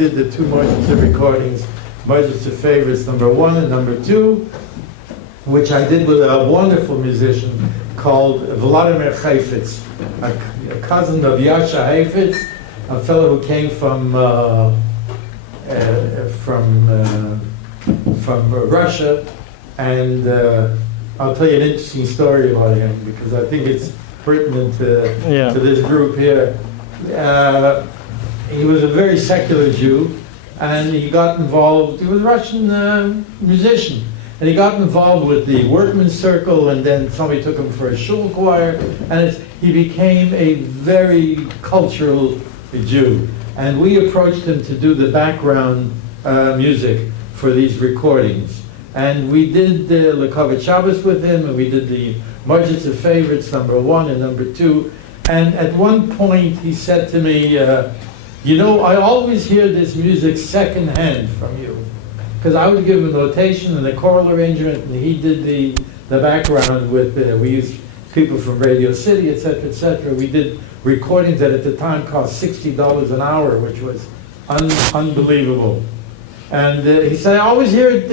did the two Modzitz recordings, Modzitz Favorites #1 and #2, which I did with a wonderful musician called Vladimir Heifetz, a cousin of Yasha Heifetz, a fellow who came from Russia, and I'll tell you an interesting story about him because I think it's pertinent to this group here. He was a very secular Jew, and he got involved. He was a Russian musician, and he got involved with the workman's circle, and then somebody took him for a shul choir, and he became a very cultural Jew. And we approached him to do the background music for these recordings. And we did the Lubavitch Shabbos with him, and we did the Modzitz Favorites #1 and #2. And at one point he said to me, you know, I always hear this music secondhand from you. Because I would give him a notation and a choral arrangement, and he did the background with, we used people from Radio City, etc., etc. We did recordings that at the time cost $60 an hour, which was unbelievable. And he said, I always hear it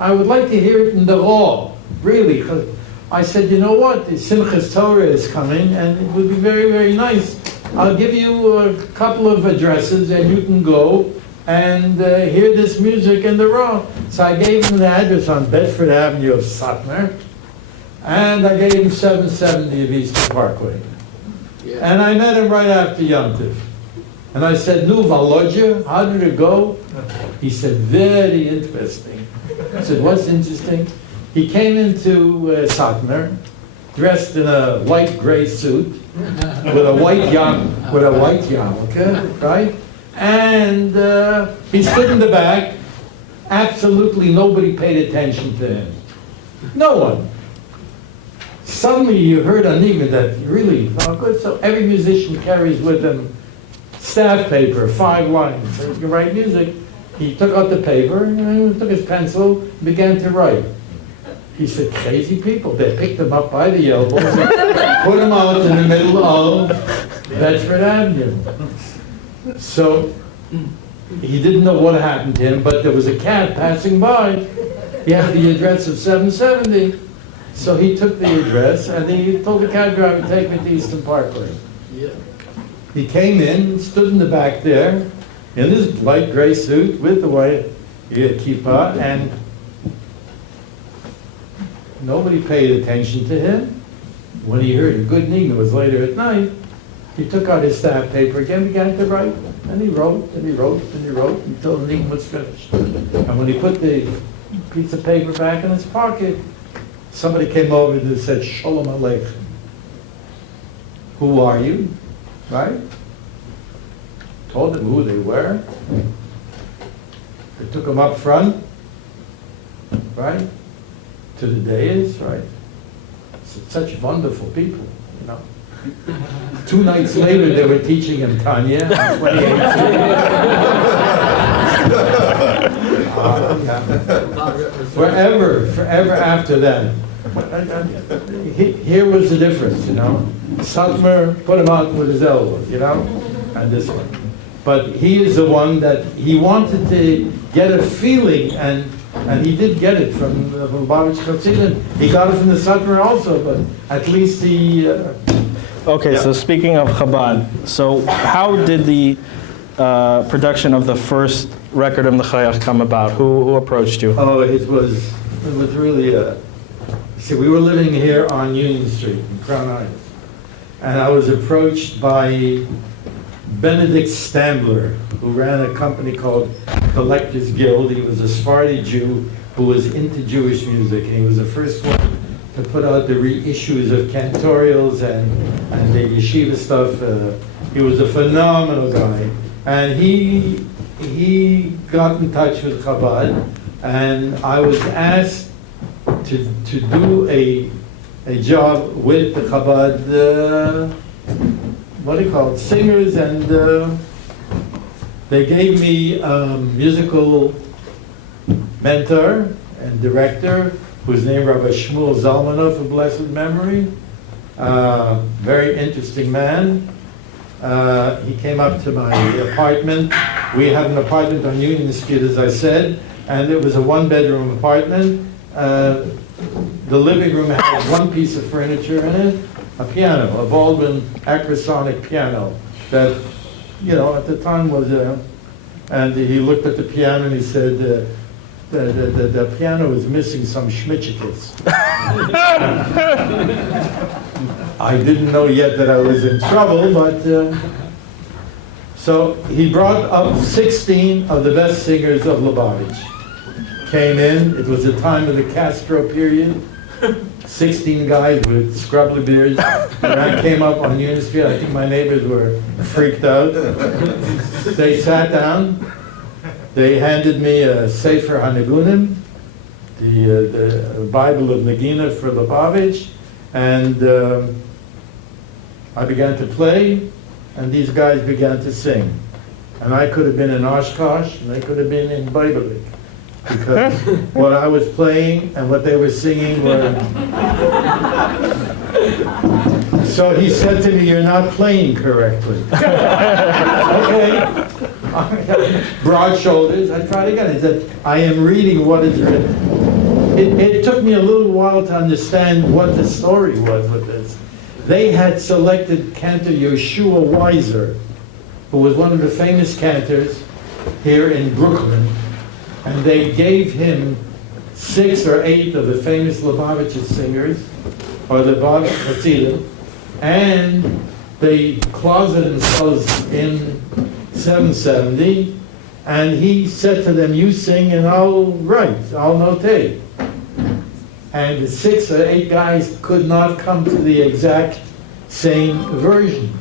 I would like to hear it in the raw, really. 'Cause I said, you know what, the Simchas Torah is coming, and it would be very, very nice. I'll give you a couple of addresses, and you can go and hear this music in the raw. So I gave him the address on Bedford Avenue of Satmar, and I gave him 770 of Eastern Parkway. Yeah. And I met him right after Yom Tov. And I said, Nu Volodya, how did it go? He said, very interesting. I said, what's interesting? He came into Satmar, dressed in a light gray suit, with a white yarmulke, right? And he stood in the back. Absolutely nobody paid attention to him. No one. Suddenly you heard a niggun that really felt good. So every musician carries with them staff paper, 5 lines. So you can write music. He took out the paper, and took his pencil, and began to write. He said, crazy people. They picked him up by the elbows, put him out in the middle of Bedford Avenue. So he didn't know what happened to him, but there was a cab passing by. He had the address of 770. So he took the address, and he told the cab driver to take me to Eastern Parkway. Yeah. He came in, stood in the back there, in his light gray suit with the white kippah, and nobody paid attention to him. When he heard a good niggun, it was later at night, he took out his staff paper again, began to write, and he wrote, and he wrote, and he wrote, until the niggun was finished. And when he put the piece of paper back in his pocket, somebody came over and said, Shalom Aleichem. Who are you? Right? Told them who they were. They took them up front, right? To the dais, right? Such wonderful people, you know. 2 nights later, they were teaching him Tanya in 2018. Forever after that. Here was the difference, you know. Satmar put him out with his elbows, you know, and this one. But he is the one that he wanted to get a feeling, and he did get it from Lubavitch Chassidim. He got it from the Satmar also, but at least he... Okay, so speaking of Chabad, so how did the production of the first record of the Chayach come about? Who approached you? Oh, it was really see, we were living here on Union Street in Crown Heights, and I was approached by Benedict Stambler, who ran a company called Collectors Guild. He was a Sephardi Jew who was into Jewish music, and he was the first one to put out the reissues of cantorials and the yeshiva stuff. He was a phenomenal guy, and he got in touch with Chabad, and I was asked to do a job with the Chabad, what do you call it, singers, and they gave me a musical mentor and director whose name Rabbi Shmuel Zalmanov of blessed memory. Very interesting man. He came up to my apartment We had an apartment on Union Street, as I said, and it was a one-bedroom apartment. The living room had one piece of furniture in it, a piano, a Baldwin acrosonic piano that, at the time was, and he looked at the piano and he said, the piano is missing some schmitchikis. I didn't know yet that I was in trouble, but so he brought up 16 of the best singers of Lubavitch. Came in, it was the time of the Castro period. 16 guys with scrubbly beards. When I came up on Union Street, I think my neighbors were freaked out. They sat down. They handed me a Sefer HaNigunim, the Bible of Nagina for Lubavitch, and I began to play, and these guys began to sing. And I could have been in Oshkosh, and they could have been in Bibelik, because what I was playing and what they were singing were... So he said to me, "You're not playing correctly." Okay. Broad shoulders. I tried again. He said, "I am reading what is written." It took me a little while to understand what the story was with this. They had selected cantor Yeshua Weiser, who was one of the famous cantors here in Brooklyn, and they gave him 6 or 8 of the famous Lubavitch singers, or the Bobov Hasidim, and they closeted themselves in 770, and he said to them, "You sing and I'll write, I'll notate." And the 6 or 8 guys could not come to the exact same version.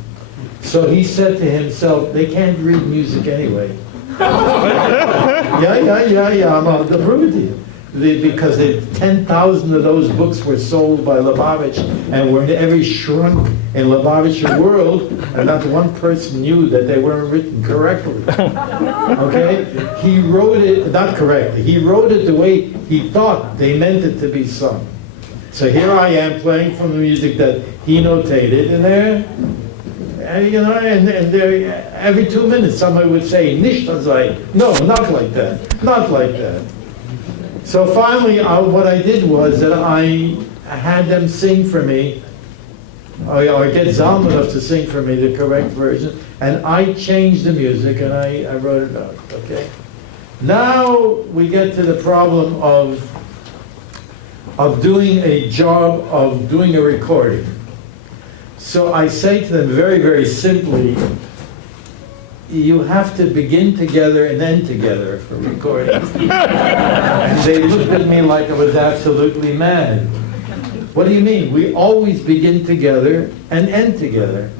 So he said to himself, "They can't read music anyway." Yeah, I'm out to prove it to you. Because 10,000 of those books were sold by Lubavitch and were in every shrunk in Lubavitch world, and not one person knew that they weren't written correctly. Okay? He wrote it, not correctly, he wrote it the way he thought they meant it to be sung. So here I am playing from the music that he notated, and there, and there, every 2 minutes somebody would say, "Nicht azay." No, not like that, not like that. So finally, what I did was that I had them sing for me, or get Zalmanov to sing for me the correct version, and I changed the music and I wrote it out, okay? Now we get to the problem of doing a job, of doing a recording. So I say to them very, very simply, you have to begin together and end together for recording. And they looked at me like I was absolutely mad. What do you mean? We always begin together and end together.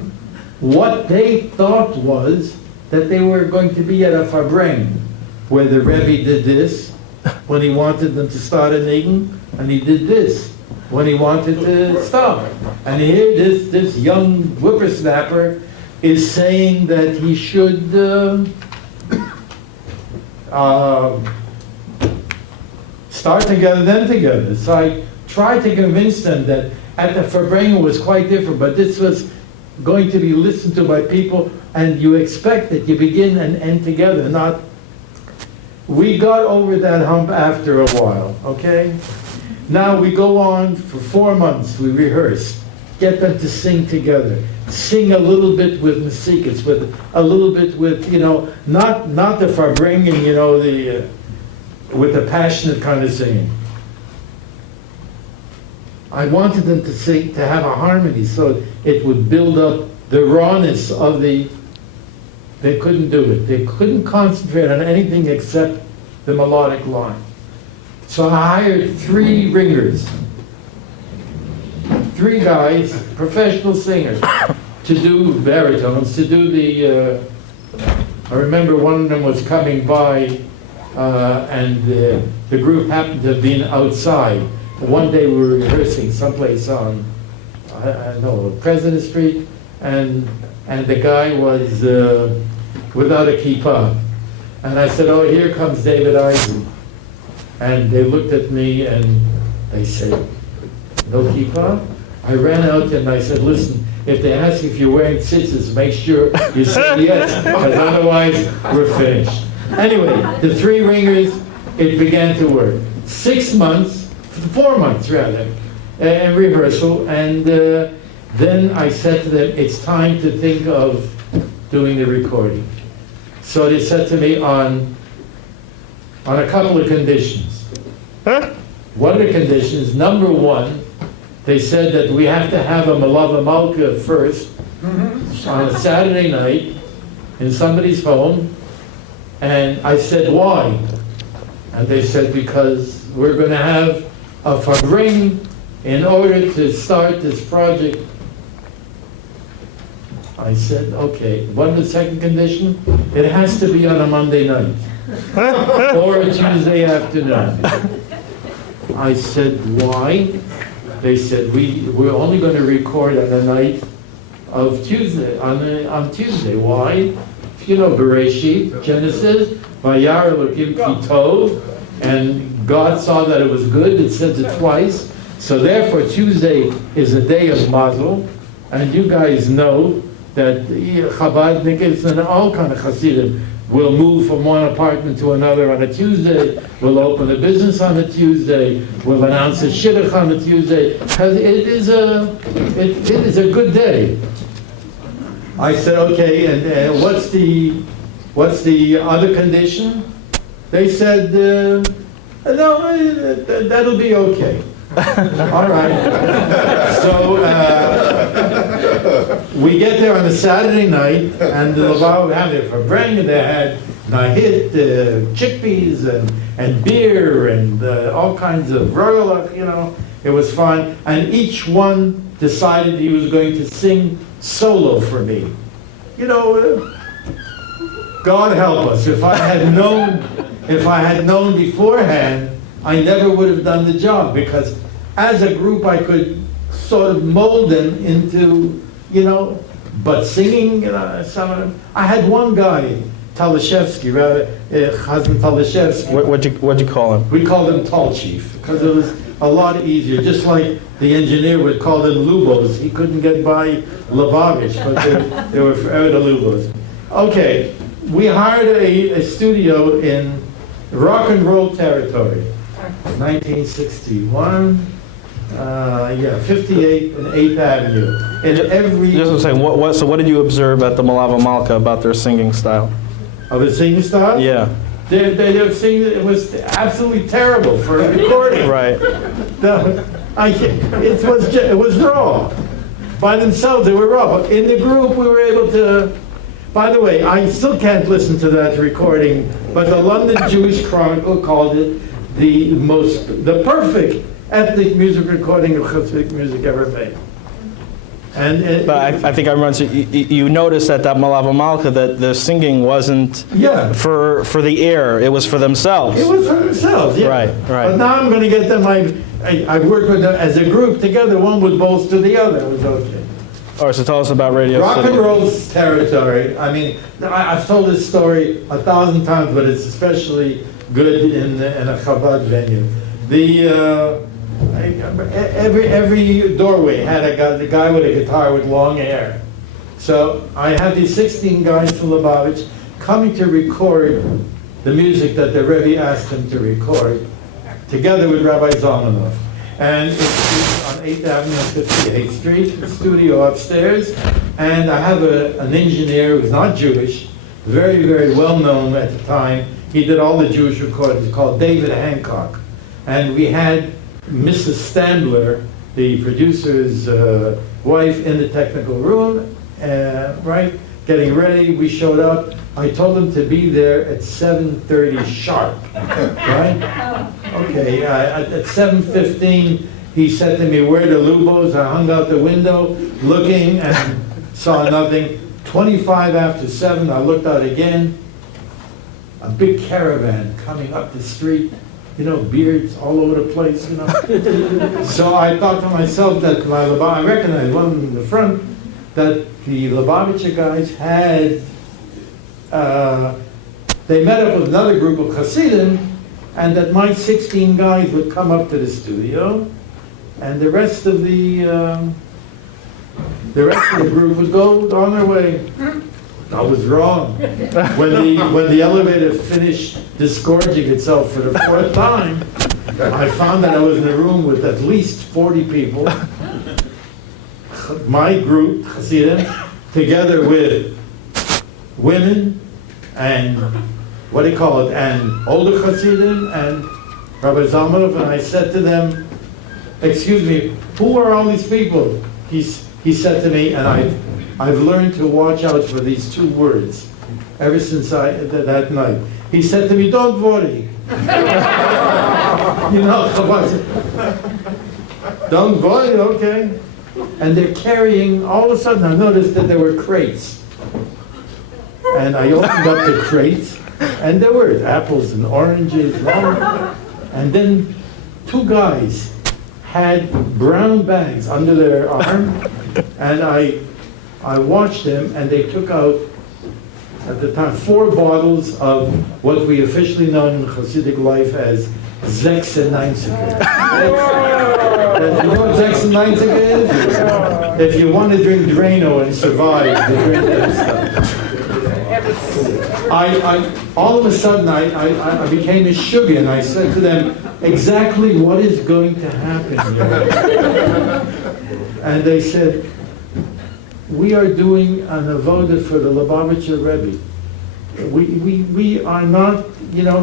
What they thought was that they were going to be at a Fabreng, where the Rebbe did this when he wanted them to start a nigun, and he did this when he wanted to stop. And here this young whippersnapper is saying that he should start together, then together. So I tried to convince them that at the Farbrengen was quite different, but this was going to be listened to by people, and you expect that you begin and end together, not... We got over that hump after a while, okay? Now we go on for 4 months, we rehearsed, get them to sing together. Sing a little bit with Masikas, with a little bit with, not the Farbrengen, with the passionate kind of singing. I wanted them to sing, to have a harmony, so it would build up the rawness of the... They couldn't do it. They couldn't concentrate on anything except the melodic line. So I hired 3 ringers. 3 guys, professional singers, to do baritones, to do the... I remember one of them was coming by, and the group happened to have been outside. One day we were rehearsing someplace on, I don't know, President Street, and the guy was without a kippah. And I said, "Oh, here comes David Eisen." And they looked at me and they said, "No kippah?" I ran out and I said, listen, if they ask if you're wearing tzitzis, make sure you say yes, because otherwise we're finished. Anyway, the 3 ringers, it began to work. 6 months, 4 months rather, in rehearsal, and then I said to them, it's time to think of doing the recording. So they said to me on a couple of conditions. One of the conditions, number 1, they said that we have to have a Malava Malka first on a Saturday night in somebody's home. And I said, why? And they said, because we're going to have a fabring in order to start this project. I said, okay. What the second condition? It has to be on a Monday night or a Tuesday afternoon. I said, why? They said, we're only going to record on the night of Tuesday, on Tuesday. Why? You know, Bereshit, Genesis, Vayar Elokim Ki Tov, and God saw that it was good. It says it twice. So therefore, Tuesday is a day of Mazel, and you guys know that Chabad Nigunim and all kind of Chasidim will move from one apartment to another on a Tuesday. We'll open a business on a Tuesday. We'll announce a shidduch on a Tuesday. Because it is a good day. I said, okay, and what's the other condition? They said, no, that'll be okay. All right. So we get there on a Saturday night, and the Lubavitch had it for bring, and they had nahit, chickpeas, and beer, and all kinds of rogalach, you know. It was fun. And each one decided he was going to sing solo for me. You know, God help us. If I had known beforehand, I never would have done the job, because as a group I could sort of mold them into, you know, but singing, you know, some of them. I had one guy, Talashevsky, Chazan Talashevsky. What'd you call him? We called him Tall Chief, because it was a lot easier. Just like the engineer would call them Lubos. He couldn't get by Lubavitch, but they were forever the Lubos. Okay, we hired a studio in rock and roll territory, 1961. 58 and 8th Avenue. And every Just was saying, so what did you observe at the Malava Malka about their singing style? of the singing style? Yeah. They were singing. It was absolutely terrible for a recording. Right. It was raw. By themselves, they were raw. But in the group, we were able to. By the way, I still can't listen to that recording, but the London Jewish Chronicle called it the perfect ethnic music recording of Chassidic music ever made. But I think I remember you noticed at that Malava Malka that the singing wasn't for the air; it was for themselves. It was for themselves, yeah. Right. But now I'm going to get them. I worked with them as a group together. One would bolster the other. It was okay. All right. So tell us about Radio Rock City. and roll's territory. I mean, I've told this story 1,000 times, but it's especially good in a Chabad venue. Every doorway had a guy with a guitar with long hair. So I had these 16 guys from Lubavitch coming to record the music that the Rebbe asked them to record, together with Rabbi Zalmanov. And it's on 8th Avenue and 58th Street, the studio upstairs. And I have an engineer who's not Jewish, very, very well known at the time. He did all the Jewish recordings, called David Hancock. And we had Mrs. Stambler, the producer's wife, in the technical room, right, getting ready. We showed up. I told him to be there at 7:30 sharp, right? Okay, at 7:15, he said to me, "Where are the Lubos?" I hung out the window, looking, and saw nothing. 25 after 7, I looked out again. A big caravan coming up the street. You know, beards all over the place, you know. So I thought to myself that I recognized one in the front, that the Lubavitcher guys had, they met up with another group of Chassidim, and that my 16 guys would come up to the studio, and the rest of the group would go on their way. I was wrong. When the elevator finished disgorging itself for the fourth time, I found that I was in a room with at least 40 people. My group, Hasidim, together with women and what do you call it, and older Hasidim and Rabbi Zalmanov, and I said to them, "Excuse me, who are all these people?" He said to me, and I've learned to watch out for these two words ever since that night. He said to me, "Don't worry." You know, don't worry, okay. And they're carrying, all of a sudden I noticed that there were crates. And I opened up the crates, and there were apples and oranges, and then two guys had brown bags under their arm, and I watched them, and they took out, at the time, 4 bottles of what we officially know in Hasidic life as 96. You know what 96 is? If you want to drink Drano and survive, you drink that stuff. All of a sudden, I became a sugar, and I said to them, exactly what is going to happen here? And they said, we are doing an avoda for the Lubavitch Rebbe. We are not,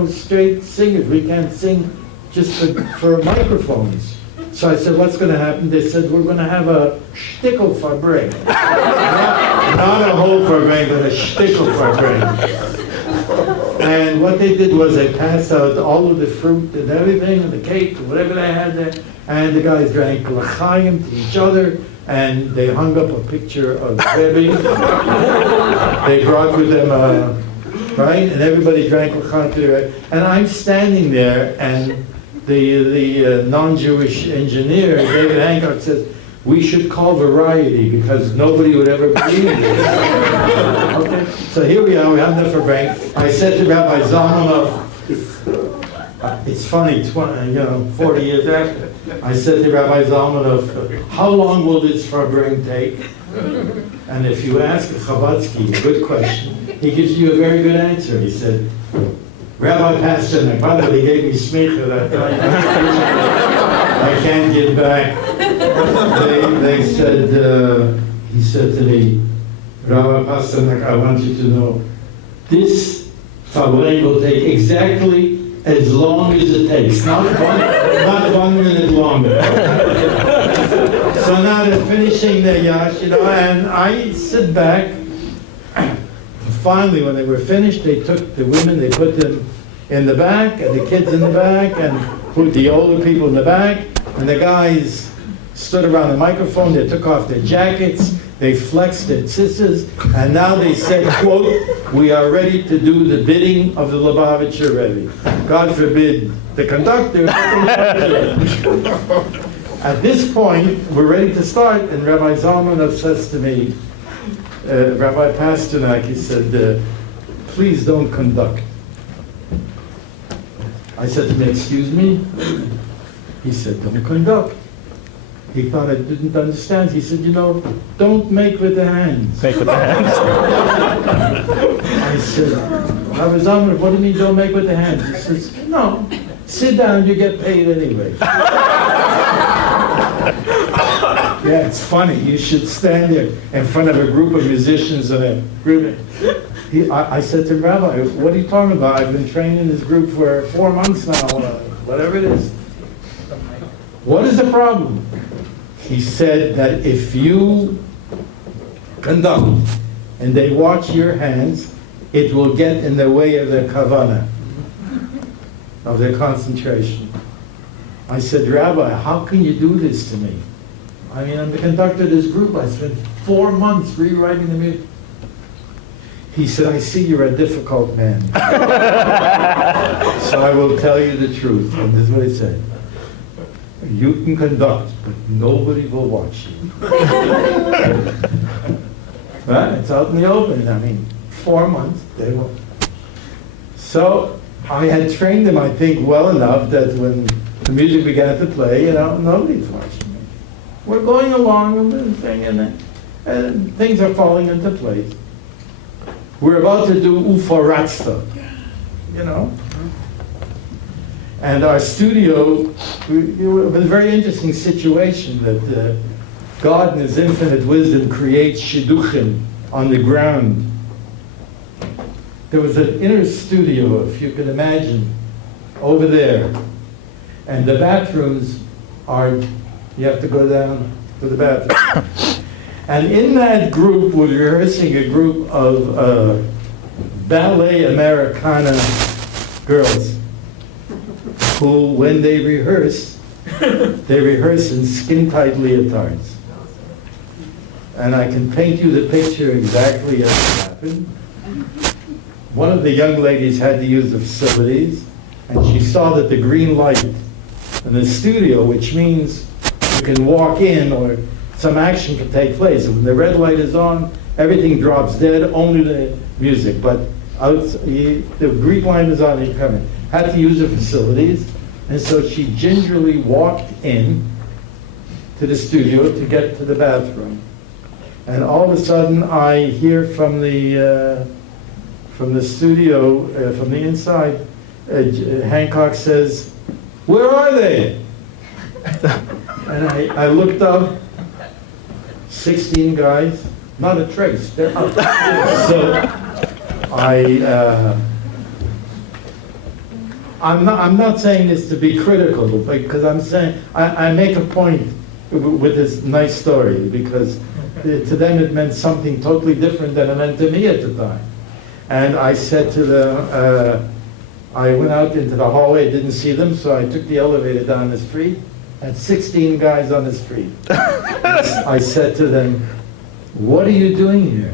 straight singers. We can't sing just for microphones. So I said, what's going to happen? They said, we're going to have a shtickle farbrengen. Not a whole farbrengen, but a shtickle farbrengen. And what they did was they passed out all of the fruit and everything, and the cake, and whatever they had there, and the guys drank l'chaim to each other, and they hung up a picture of the Rebbe. They brought with them right? And everybody drank l'chaim to the Rebbe. And I'm standing there, and the non-Jewish engineer, David Hancock, says, we should call Variety because nobody would ever believe it. Okay, so here we are, we have enough for break. I said to Rabbi Zalmanov, it's funny, 40 years after, I said to Rabbi Zalmanov, how long will this farbrengen take? And if you ask a Chabadsky a good question, he gives you a very good answer. He said, Rabbi Pasternak, by the way, they gave me smicha that I can't get back. They said, he said to me, Rabbi Pasternak, I want you to know, this farbrengen will take exactly as long as it takes, not 1 minute longer. So now they're finishing their yash, and I sit back. Finally, when they were finished, they took the women, they put them in the back, and the kids in the back, and put the older people in the back, and the guys stood around the microphone, they took off their jackets, they flexed their tzitzis, and now they said, quote, we are ready to do the bidding of the Lubavitch Rebbe. God forbid, the conductor. At this point, we're ready to start, and Rabbi Zalmanov says to me, Rabbi Pasternak, he said, please don't conduct. I said to him, excuse me? He said, don't conduct. He thought I didn't understand. He said, don't make with the hands. Make with the hands. I said, Rabbi Zalmanov, what do you mean don't make with the hands? He says, no, sit down, you get paid anyway. Yeah, it's funny. You should stand there in front of a group of musicians and a group. I said to him, Rabbi, what are you talking about? I've been training this group for 4 months now, whatever it is. What is the problem? He said that if you conduct and they watch your hands, it will get in the way of their kavanah, of their concentration. I said, Rabbi, how can you do this to me? I mean, I'm the conductor of this group. I spent 4 months rewriting the music. He said, I see you're a difficult man. So I will tell you the truth. And this is what he said. You can conduct, but nobody will watch you. Right? It's out in the open. I mean, 4 months, they will. So I had trained them, I think, well enough that when the music began to play, nobody's watching me. we're going along and thing, and things are falling into place. We're about to do Ufaratsta, you know. And our studio, it was a very interesting situation that God in His infinite wisdom creates shidduchim on the ground. There was an inner studio, if you can imagine, over there. And the bathrooms are, you have to go down to the bathroom. And in that group, we're rehearsing a group of ballet Americana girls who, when they rehearse in skin-tight leotards. And I can paint you the picture exactly as it happened. One of the young ladies had to use the facilities, and she saw that the green light in the studio, which means you can walk in or some action can take place. When the red light is on, everything drops dead, only the music. But the green light is on, you come in. Had to use the facilities, and so she gingerly walked in to the studio to get to the bathroom. And all of a sudden, I hear from the studio, from the inside, Hancock says, "Where are they?" And I looked up, 16 guys, not a trace, they're up. So I'm not saying this to be critical, because I'm saying, I make a point with this nice story, because to them it meant something totally different than it meant to me at the time. And I said to them, I went out into the hallway, didn't see them, so I took the elevator down the street, and 16 guys on the street. I said to them, "What are you doing here?"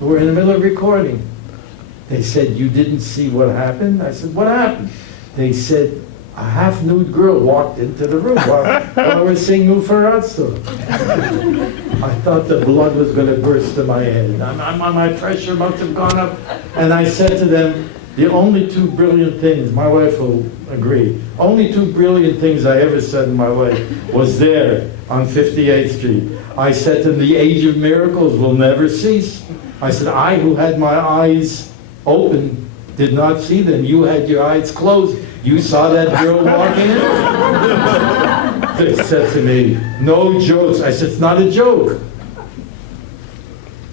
"We're in the middle of recording." They said, "You didn't see what happened?" I said, "What happened?" They said, "A half-nude girl walked into the room while we're singing Ufaratsu." I thought the blood was going to burst in my head. My pressure must have gone up. And I said to them, the only two brilliant things, my wife will agree, only two brilliant things I ever said in my life was there on 58th Street. I said to them, the age of miracles will never cease. I said, I who had my eyes open did not see them. You had your eyes closed. You saw that girl walking in? They said to me, no jokes. I said, it's not a joke.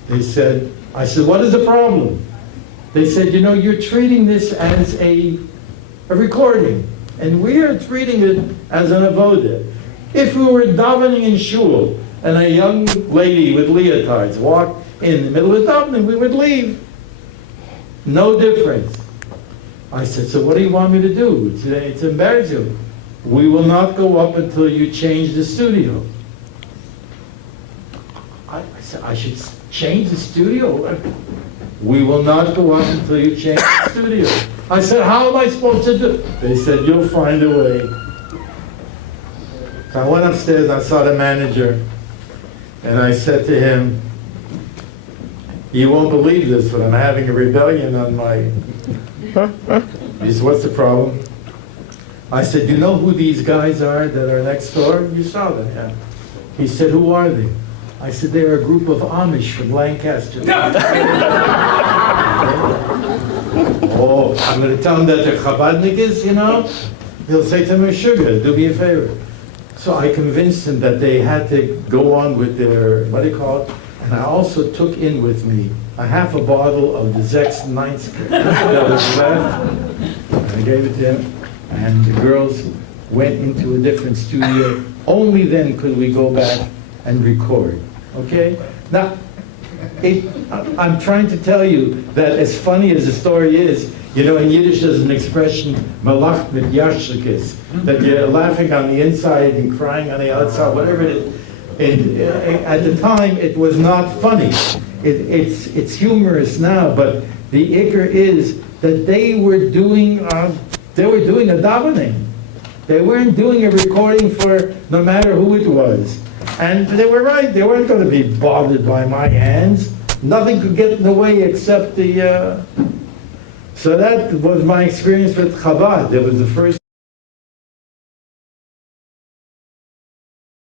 They said, I said, what is the problem? They said, you know, you're treating this as a recording, and we're treating it as an avodah. If we were davening in shul, and a young lady with leotards walked in the middle of davening, we would leave. No difference. I said, so what do you want me to do? It's embarrassing. We will not go up until you change the studio. I said, I should change the studio? We will not go up until you change the studio. I said, how am I supposed to do it? They said, you'll find a way. So I went upstairs, I saw the manager, and I said to him, you won't believe this, but I'm having a rebellion on my... He said, what's the problem? I said, you know who these guys are that are next door? You saw them, yeah. He said, who are they? I said, they're a group of Amish from Lancaster. Oh, I'm going to tell him that they're Chabadniks, you know? He'll say to me, sugar, do me a favor. So I convinced him that they had to go on with their, what do you call it? And I also took in with me a half a bottle of the Zex Ninsk that was left. I gave it to him, and the girls went into a different studio. Only then could we go back and record. Okay? Now, I'm trying to tell you that as funny as the story is, you know, in Yiddish there's an expression, "Malach mit yashlikis," that you're laughing on the inside and crying on the outside, whatever it is. At the time, it was not funny. It's humorous now, but the ikr is that they were doing a davening. They weren't doing a recording for no matter who it was. And they were right, they weren't going to be bothered by my hands. Nothing could get in the way except the... So that was my experience with Chabad. It was the first...